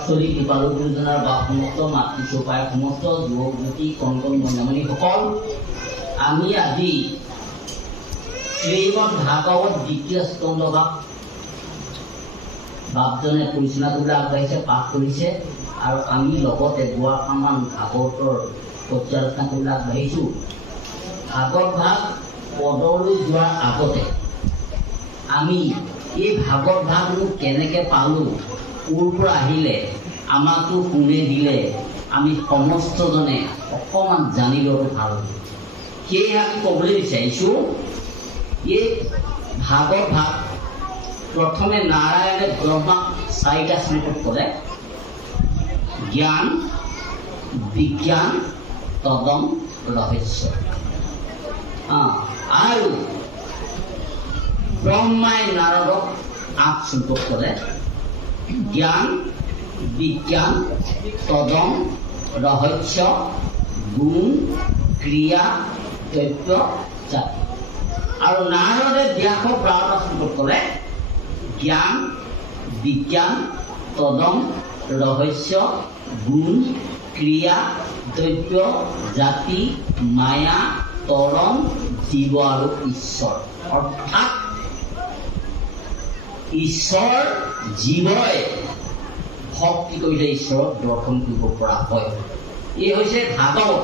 পাকস্থলী কৃপালু গুৰুজনাৰ বা সমস্ত মাতৃচৌপাই সমস্ত যুৱক যুৱতী কণ কণ মণিমণিসকল, আমি আজি শ্ৰীমদ ভাগৱত দ্বিতীয় স্কন্ধ ভাগ বাপজনে পৰিচালনা কৰিবলৈ আগবাঢ়িছে, পাঠ কৰিছে, আৰু আমি লগতে দুআষাৰমান ভাগৱতৰ পৰ্যালোচনা কৰিবলৈ আগবাঢ়িছোঁ। ভাগৱত ভাগ পদলৈ যোৱাৰ আগতে আমি এই ভাগৱত ভাগনো কেনেকৈ পালোঁ, ক'ৰ পৰা আহিলে, আমাকো কোনে দিলে, আমি সমস্তজনে অকণমান জানি লোৱাটো ভাল। সেয়ে আমি ক'বলৈ বিচাৰিছোঁ, এই ভাগৱত ভাগ প্ৰথমে নাৰায়ণে ব্ৰহ্মাক 4টা শ্লোকত ক'লে, জ্ঞান, বিজ্ঞান, তদম, ৰহস্য। আৰু ব্ৰহ্মাই নাৰদক 8 শ্লোকত ক'লে, জ্ঞান, বিজ্ঞান, তদম, ৰহস্য, গুণ, ক্ৰিয়া, দ্ৰব্য, জাতি। আৰু নাৰদে ব্যাসক 12টা শ্লোকত ক'লে, জ্ঞান, বিজ্ঞান, তদম, ৰহস্য, গুণ, ক্ৰিয়া, দ্ৰব্য, জাতি, মায়া, তৰণ, জীৱ আৰু ঈশ্বৰ। অৰ্থাৎ ঈশ্বৰ জীৱই ভক্তি কৰিলে ঈশ্বৰক দৰ্শন কৰিব পৰা হয়। এই হৈছে ভাগৱত।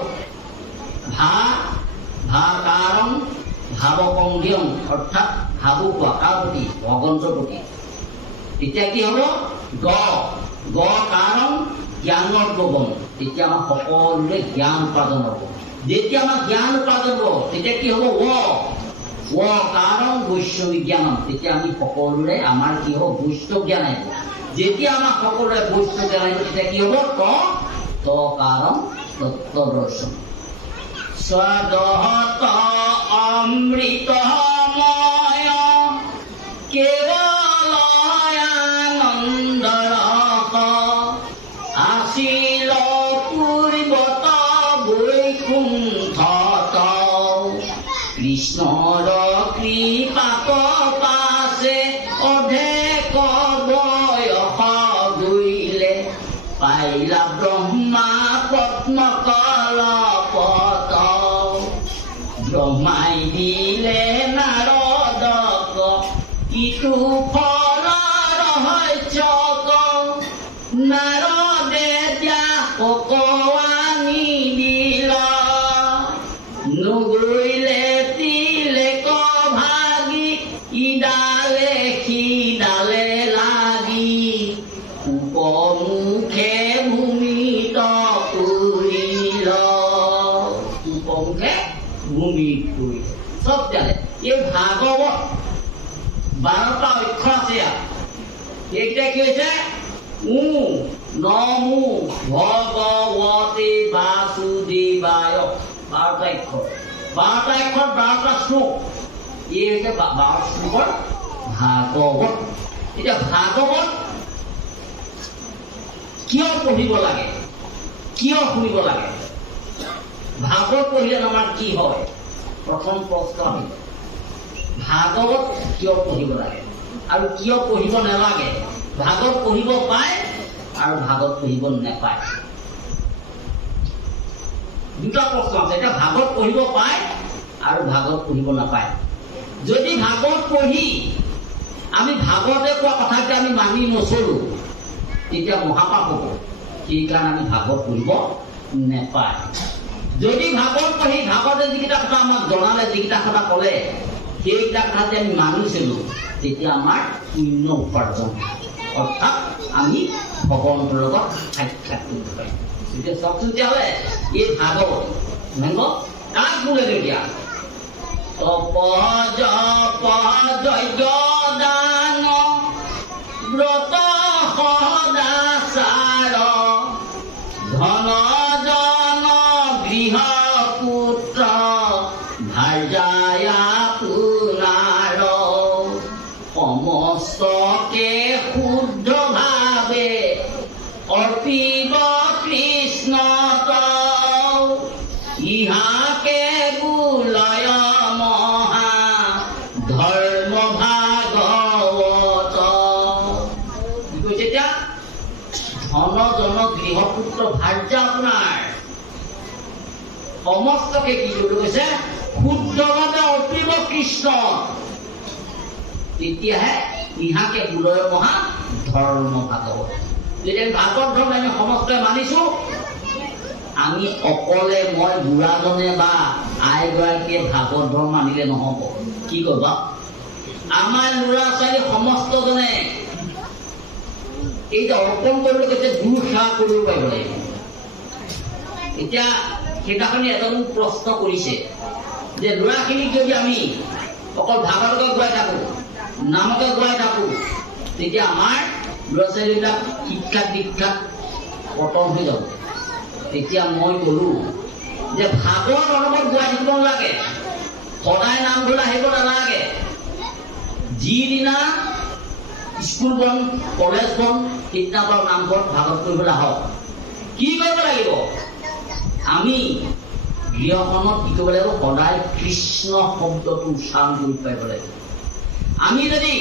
ভাকাৰং ভাৱকংগ্যং, অৰ্থাৎ ভাবুক কাৰ প্ৰতি, ভগৱন্তৰ প্ৰতি। তেতিয়া কি হ'ব? গ কাৰং জ্ঞানৰ প্ৰবন, তেতিয়া আমাৰ সকলোৰে জ্ঞান উপাৰ্জন হ'ব। যেতিয়া আমাৰ জ্ঞান উপাৰ্জন হ'ব তেতিয়া কি হ'ব? ৱ কাৰং বৈষ্ণৱী জ্ঞানম, তেতিয়া আমি সকলোৰে আমাৰ কি হ'ব? বৈষ্ণৱ জ্ঞান আহিব। যেতিয়া আমাৰ সকলোৰে বৈষ্ণৱ জ্ঞান আহিব তেতিয়া কি হ'ব? ত কাৰং তত্ত্ব দৰ্শন। স্বদহত অমৃতময় কেৱলয়ানন্দৰস আছিল পূৰ্বত বৈকুণ্ঠত, কৃষ্ণৰ কৃপাত পাছে অধেক বয়স গৈলে, পাইলা ব্ৰহ্মা পদ্মকলপত, ব্ৰহ্মাই দিলে নাৰদক কিটো ফল ৰহস্যক, নাৰদে ব্যাসক আনি দিলা, নগৈলে তিলেক ভাগি, ইডালে সিডালে লাগি, উপমুখে ভূমিত কৰিল, উপমুখে ভূমিত কৰিল। চব জানে এই ভাগৱত 12টা অক্ষৰ আছে ইয়াত। এইকেইটা কি হৈছে? নমো ভগৱতে বাসুদেৱায়, 12টা অক্ষৰ। 12টা অক্ষৰ 12টা শ্লোক। এই হৈছে 12 শ্লোকৰ ভাগৱত। এতিয়া ভাগৱত কিয় পঢ়িব লাগে, কিয় শুনিব লাগে? ভাগৱত পঢ়িলে আমাৰ কি হয়? প্ৰথম প্ৰশ্ন আহিব, ভাগৱত কিয় পঢ়িব লাগে আৰু কিয় পঢ়িব নালাগে? ভাগৱত পঢ়িব পায় আৰু ভাগৱত পঢ়িব নাপায়। দুটা প্ৰশ্ন আছে। এতিয়া ভাগৱত পঢ়িব পায় আৰু ভাগৱত পঢ়িব নাপায়। যদি ভাগৱত পঢ়ি আমি ভাগৱতে কোৱা কথাকে আমি মানি নচলো তেতিয়া মহাপাপ হ'ব। সেইকাৰণে আমি ভাগৱত পঢ়িব নাপায়। যদি ভাগৱত পঢ়ি ভাগৱতে যিকেইটা কথা আমাক জনালে, যিকেইটা কথা ক'লে, সেইকেইটা কথা যদি আমি মানিছিলোঁ তেতিয়া আমাৰ পুণ্য উপাৰ্জন, অৰ্থাৎ আমি ভগৱন্তৰ লগত সাক্ষাৎ কৰিব পাৰিম। এতিয়া চাওকচোন, তেতিয়াহ'লে এই ভাগৱত কাক বোলে? এতিয়া তপ জপ যজ্ঞ দান ব্ৰত সদাচাৰ, ধন জন গৃহ পুত্ৰ ভাৰ্যায়া পুনাৰ, সমস্তকে শুদ্ধ ভাৱে অৰ্পিব কৃষ্ণত, ইহাকে বোলয় মহা ধৰ্ম ভাগ ভাৰ্যা আপোনাৰ সমস্তকে কি কৰিব কৈছে শুদ্ধভাৱে অৰ্পিব কৃষ্ণ তেতিয়াহে ইহাকে বুলয় মহা ধৰ্ম ভাগৱত যেতিয়া ভাগৱত ধৰ্ম আমি সমস্তই মানিছো আমি অকলে মই বুঢ়াজনে বা আইগৰাকীয়ে ভাগৱত ধৰ্ম মানিলে নহব কি কৰিবা আমাৰ ল'ৰা ছোৱালী সমস্তজনে এই যে অৰ্পণ কৰিবলৈ কৈছে গুৰু সেৱা কৰিব পাৰিব লাগিব এতিয়া সেইদিনাখনি এজনে প্ৰশ্ন কৰিছে যে ল'ৰাখিনিক যদি আমি অকল ভাগৱতকে গোৱাই থাকো নামকে গোৱাই থাকো তেতিয়া আমাৰ ল'ৰা ছোৱালীবিলাক শিক্ষাত দীক্ষাত পতন হৈ যাব তেতিয়া মই ক'লো যে ভাগৱত অনবৰত গোৱাই থাকিব নালাগে সদায় নামঘৰলৈ আহিব নালাগে যিদিনা স্কুল বন্ধ কলেজ বন্ধ সেইদিনা পৰা নামঘৰত ভাগৱত কৰিবলৈ আহক কি কৰিব লাগিব আমি গৃহখনত কি কৰিব লাগিব সদায় কৃষ্ণ শব্দটো উচ্চাৰণ কৰি পাৰিব লাগিব আমি যদি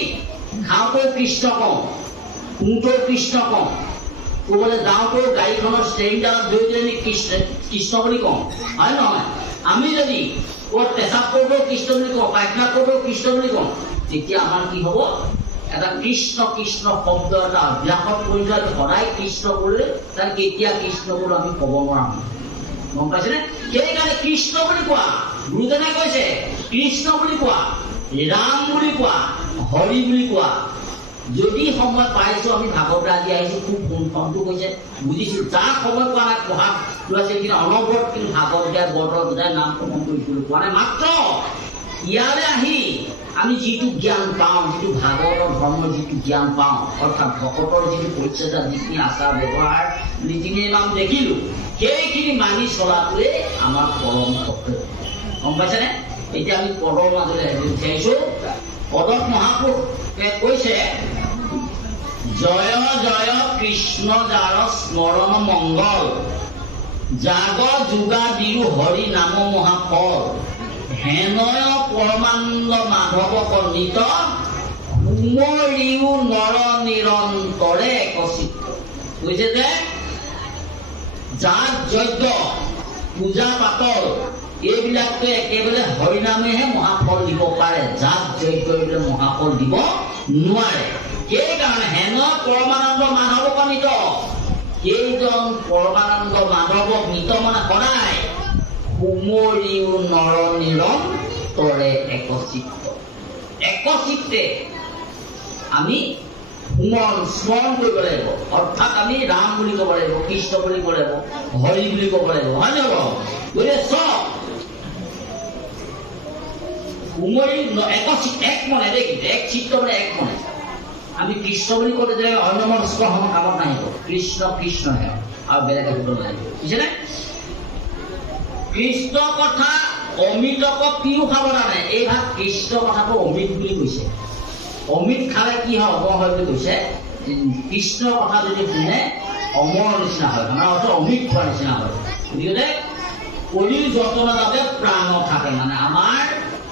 খাওঁতেও কৃষ্ণ কওঁ শুওঁতেও কৃষ্ণ কওঁ ক'বলৈ যাওঁতেও গাড়ীখনৰ ষ্টেৰিংডালত ধৰি যদি কৃষ্ণ বুলি কওঁ হয় নহয় আমি যদি ক'ত পেচাব কৰোঁতেও কৃষ্ণ বুলি কওঁ পায়খানা কৰোঁতেও কৃষ্ণ বুলি কওঁ তেতিয়া আমাৰ কি হ'ব এটা কৃষ্ণ কৃষ্ণ শব্দ এটা অভ্যাসত পৰিণত সদায় কৃষ্ণ কৰিলে তাৰ কেতিয়া কৃষ্ণ বুলি আমি ক'ব নোৱাৰা গম পাইছেনে সেইকাৰণে কৃষ্ণ বুলি কোৱা গুৰুজনে কৈছে কৃষ্ণ বুলি কোৱা ৰাম বুলি কোৱা হৰি বুলি কোৱা যদি সময় পাইছো আমি ভাগৱত আজি আহিছো খুব ফোনটো কৈছে বুজিছো যাৰ সময় পোৱা নাই পঢ়া ল'ৰা ছোৱালীখিনি অনবৰত কিন্তু ভাগৱত দিয়া বৰ্তৰ বুজাই নাম প্ৰমণ কৰিবলৈ পোৱা নাই মাত্ৰ ইয়ালৈ আহি আমি যিটো জ্ঞান পাওঁ যিটো ভাগৱতৰ ধৰ্মৰ যিটো জ্ঞান পাওঁ অৰ্থাৎ ভকতৰ যিটো পৰিচৰ্যা যিখিনি আচাৰ ব্যৱহাৰ নীতি নিয়ম দেখিলো সেইখিনি মানি চলাটোৱে আমাৰ পৰম কৰ্তব্য গম পাইছেনে এতিয়া আমি পদৰ মাজলৈ বিচাৰিছো পদত মহাপুৰুষে কৈছে জয় জয় কৃষ্ণ যাৰ স্মৰণ মংগল জাগ যোগা দিৰু হৰি নাম মহাফল হেনয় পৰমানন্দ মাধৱ কৰ্ণিত উমৰিও নৰ নিৰন্তৰে একচিত কৈছে যে যাগ যজ্ঞ পূজা পাতল এইবিলাকতো একেবাৰে হৰিনামেহে মহাফল দিব পাৰে যাগ যজ্ঞ এইবিলাক মহাফল দিব নোৱাৰে সেইকাৰণে হেন পৰমানন্দ মাধৱ কৰ্ণিত সেইজন পৰমানন্দ মাধৱক নিত মানে সদায় উমৰিও নৰ নিৰন্তৰে একচিত্তে আমি স্মৰণ কৰিব লাগিব অৰ্থাৎ আমি ৰাম বুলি ক'ব লাগিব কৃষ্ণ বুলি ক'ব লাগিব হৰি বুলি ক'ব লাগিব হয় নে বাৰু গতিকে চব উমৰি এক মনে দেই এক চিত্ত মানে এক মনে আমি কৃষ্ণ বুলি ক'লে যে অন্য মনস্ক সময় কামত নাহিব কৃষ্ণ কৃষ্ণহে আৰু বেলেগ একো নাহিব বুজিছেনে কৃষ্ণ কথা অমিতক পিও খাব নানে এই ভাগ কৃষ্ণ কথাটো অমিত বুলি কৈছে অমিত খালে কি হয় অমৰ হয় বুলি কৈছে কৃষ্ণ কথা যদি শুনে অমৰ নিচিনা হয় আমাৰ অৰ্থ অমিত খোৱাৰ নিচিনা হয় গতিকে শৰীৰ যতনৰ বাবে প্ৰাণ থাকে মানে আমাৰ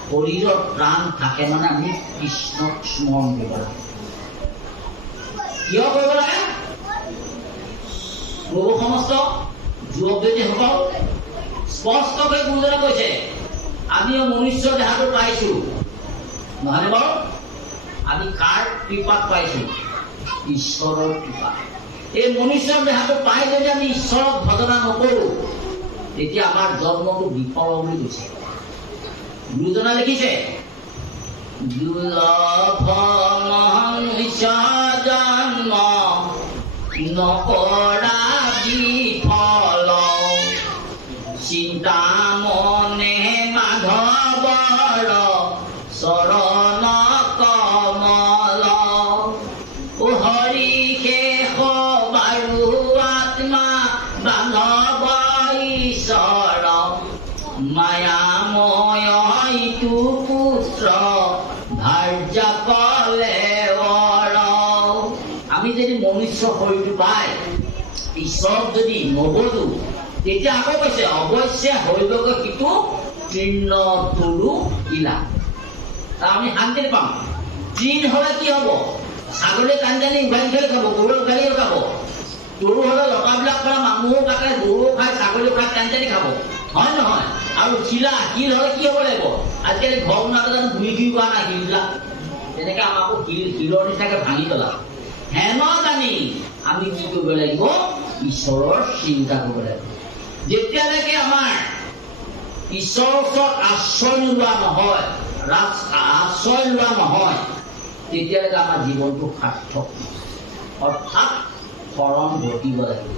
শৰীৰত প্ৰাণ থাকে মানে আমি কৃষ্ণক স্মৰণ কৰিব লাগে কিয় কৰিব লাগে প্ৰভু সমস্ত যুৱক যুৱতীসকল স্পষ্টকৈ গুৰুজনে কৈছে আমিও মনুষ্য দেহাটো পাইছো নহয়নে বাৰু আমি কাৰ কৃপাত পাইছো ঈশ্বৰৰ কৃপা এই মনুষ্যৰ দেহাটো পাই যদি আমি ঈশ্বৰক ভজনা নকৰো তেতিয়া আমাৰ জন্মটো বিফল বুলি কৈছে গুৰুজনে লিখিছে দুৰ্লভ মনুষ্য জন্ম নকৰা বিফল চিন্তা মনে মাধৱৰ চৰণ কমল হৰি শেষ বাৰু আত্মা বান্ধৱ ঈশ্বৰ মায়াময় ইটো পুত্ৰ ভাৰ্য কলে আমি যদি মনুষ্য শৰীৰটো পাই ঈশ্বৰক যদি নবলো তেতিয়া আকৌ কৈছে অৱশ্যে হৈবগৈ সিটো তৃণ তুলু ইলা আমি শান্তি পাম তৃণ হলে কি হব ছাগলী কান্দি উঘালি খাব গৰুৰ উঘালি খাব গৰু হ'লে লতাবিলাক পৰা মানুহো কাটে, গৰুও খায়, ছাগলীও খায়, তেনে খাব, হয় নহয়? আৰু শিল হ'লে কি হ'ব লাগিব? আজিকালি ঘৰ বনাওঁতে জানো ঘূৰি পোৱা নাই শিলবিলাক? তেনেকে আমাকো শিলৰ নিচিনাকে ভাঙি পেলাব। হেন জানি আমি কি কৰিব লাগিব? ঈশ্বৰৰ চিন্তা কৰিব লাগিব। যেতিয়ালৈকে আমাৰ ঈশ্বৰৰ ওচৰত আশ্ৰয় লোৱা নহয়, তেতিয়ালৈকে আমাৰ জীৱনটো সাৰ্থক। অৰ্থাৎ শৰণ ঘটিব লাগিব।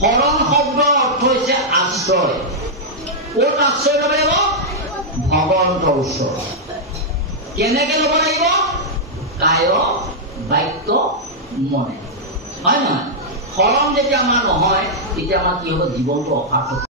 শৰণ শব্দৰ অৰ্থ হৈছে আশ্ৰয়। ক'ত আশ্ৰয় ল'ব লাগিব? ভগৱন্তৰ ওচৰত। কেনেকে ল'ব লাগিব? কায় বাক্য মনে, হয় নহয়? শৰণ যেতিয়া আমাৰ নহয়, তেতিয়া আমাৰ কি হ'ব? জীৱনটো অসাৰ্থক।